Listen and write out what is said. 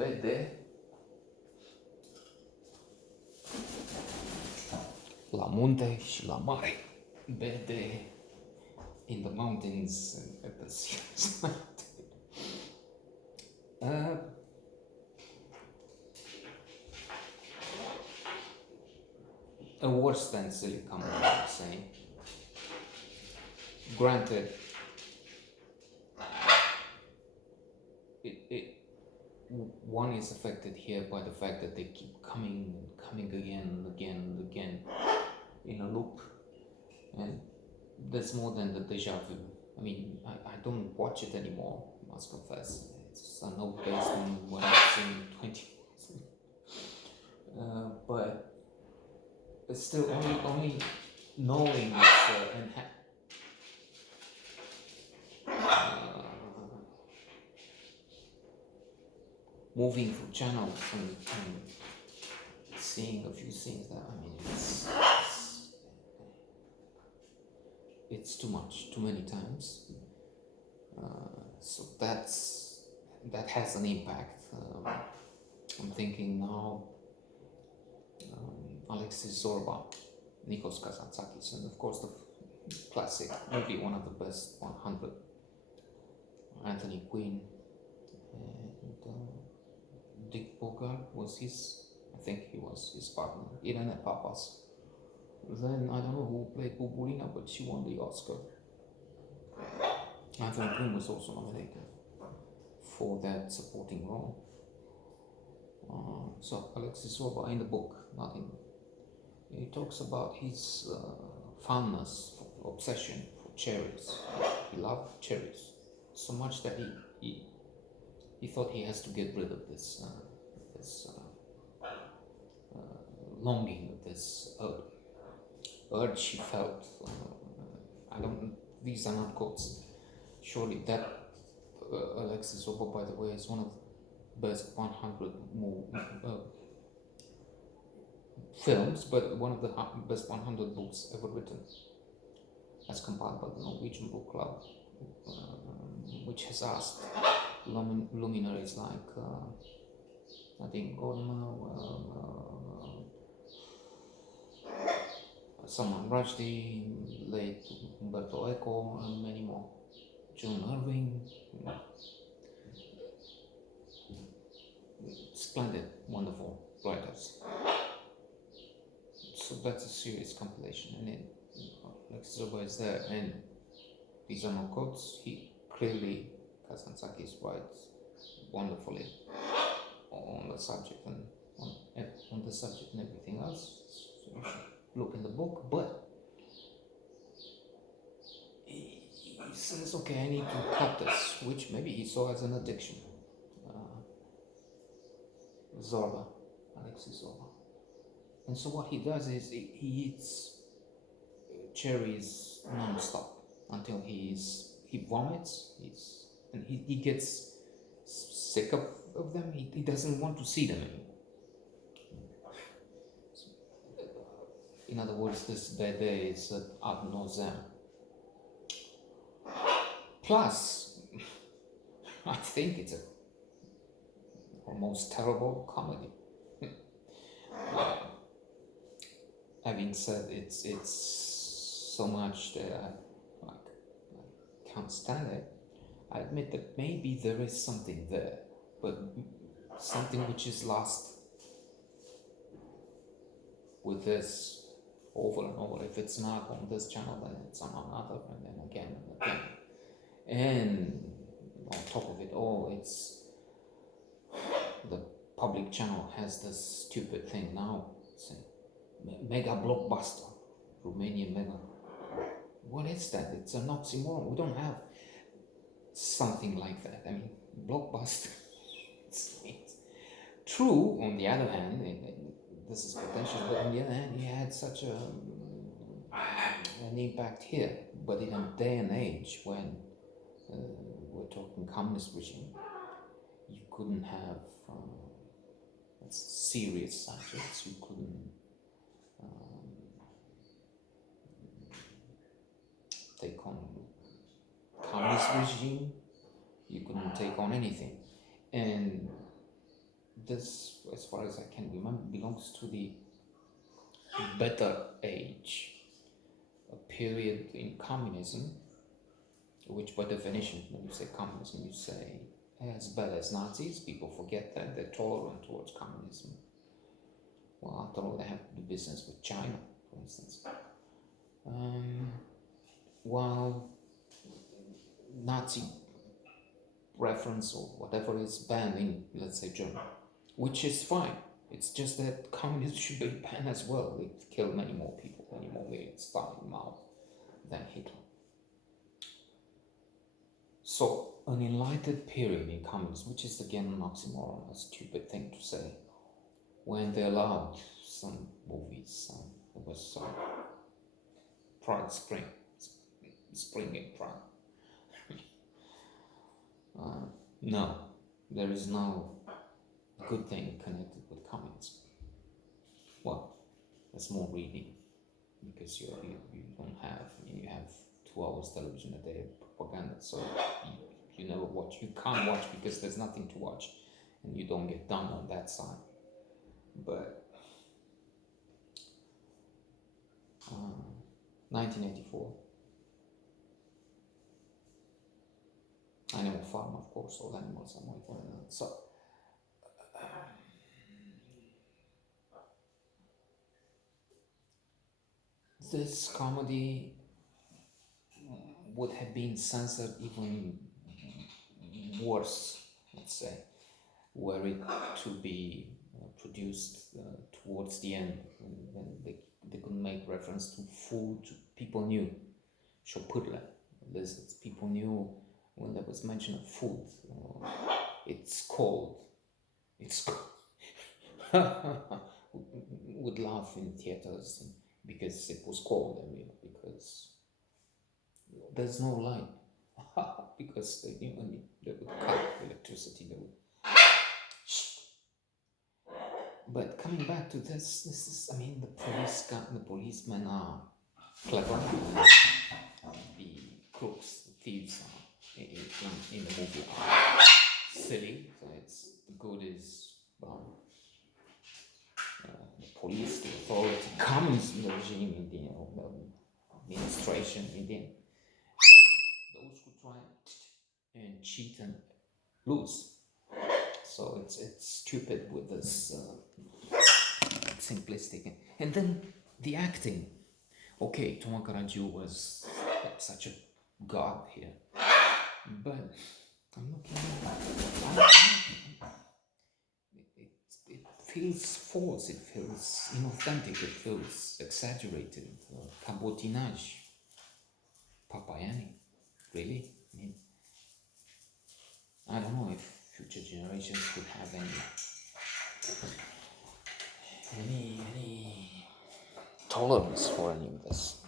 B D la Munte și la Mare. B D in the mountains and at the seaside. A worse than silicon, I would say. Granted, one is affected here by the fact that they keep coming and coming again and again and again in a loop, and there's more than the deja vu. I mean, I don't watch it anymore, I must confess. It's a note based on what I've seen 20 years ago. But it's still only knowing it's moving through channels and seeing a few things that, I mean, it's too much, too many times. So that has an impact. I'm thinking now, Alexis Zorba, Nikos Kazantzakis, and of course the classic movie, one of the best 100, Anthony Quinn, and Dick Bogart was I think he was his partner, Irene Papas. Then I don't know who played Bubulina, but she won the Oscar. Anthony Quinn was also nominated for that supporting role. So Alexis Zorba in the book, he talks about his fondness, obsession for cherries. He loved cherries so much that he thought he has to get rid of this longing, this urge he felt. These are not quotes. Surely that Alexis Zorba, by the way, is one of the best 100 films, but one of the best 100 books ever written, as compiled by the Norwegian Book Club, which has asked luminaries like Nadine Gordimer, Salman Rushdie, late Umberto Eco, and many more. John Irving, splendid, wonderful writers. So that's a serious compilation, and Alexis Zorba is there, and these are no quotes. He clearly, Kazantzakis writes wonderfully on the subject and on the subject and everything else. So you should look in the book, but he says, okay, I need to cut this, which maybe he saw as an addiction. Zorba, Alexis Zorba. And so what he does is he eats cherries non-stop until he vomits, and he gets sick of them. He doesn't want to see them anymore. In other words, this bad day is ad nauseam. Plus, I think it's a almost terrible comedy. Having said it's so much that I can't stand it, I admit that maybe there is something there, but something which is lost with this over and over. If it's not on this channel, then it's on another, and then again and again. And on top of it all, it's the public channel has this stupid thing now, saying mega blockbuster, Romanian mega. What is that? It's an oxymoron. We don't have something like that. I mean, blockbuster. It's true. On the other hand, this is potential, but on the other hand, he had such an impact here. But in a day and age when we're talking communist regime, you couldn't have serious subjects. You couldn't take on communist regime. You couldn't take on anything, and this, as far as I can remember, belongs to the better age, a period in communism, which by definition, when you say communism, you say as bad as Nazis. People forget that they're tolerant towards communism. Well, after all, they have to do business with China, for instance. While Nazi reference or whatever is banned in, let's say, Germany, which is fine. It's just that communism should be banned as well. It killed many more people, many more millions, Stalin, Mao, than Hitler. So, an enlightened period in communism, which is again an oxymoron, a stupid thing to say, when they allowed some movies, there was Pride Spring, Spring in Prague. No, there is no good thing connected with communism. Well, there's more reading, because you don't have, you have 2 hours television a day of propaganda, so you never watch. You can't watch because there's nothing to watch, and you don't get done on that side. But 1984, Animal Farm, of course, all animals are more important. So this comedy would have been censored even worse, let's say, were it to be produced towards the end, when they could make reference to food people knew. Shopudle, lizards, people knew when there was mention of food. It's cold. It's would laugh in theaters because it was cold, because there's no light. Because they would cut electricity, they would. But coming back to this is, the policemen are clever, the crooks, the thieves in the movie are silly. So it's the good is the police, the authority, comes in the regime, in the administration, in the those who try and cheat and lose. So it's stupid with this simplistic, and then the acting. Okay, Thomas Karaju was such a god here, but I'm looking at it. It feels false. It feels inauthentic. It feels exaggerated. Cabotinage. Papayani, really? I don't know if future generations could have any tolerance for any of this.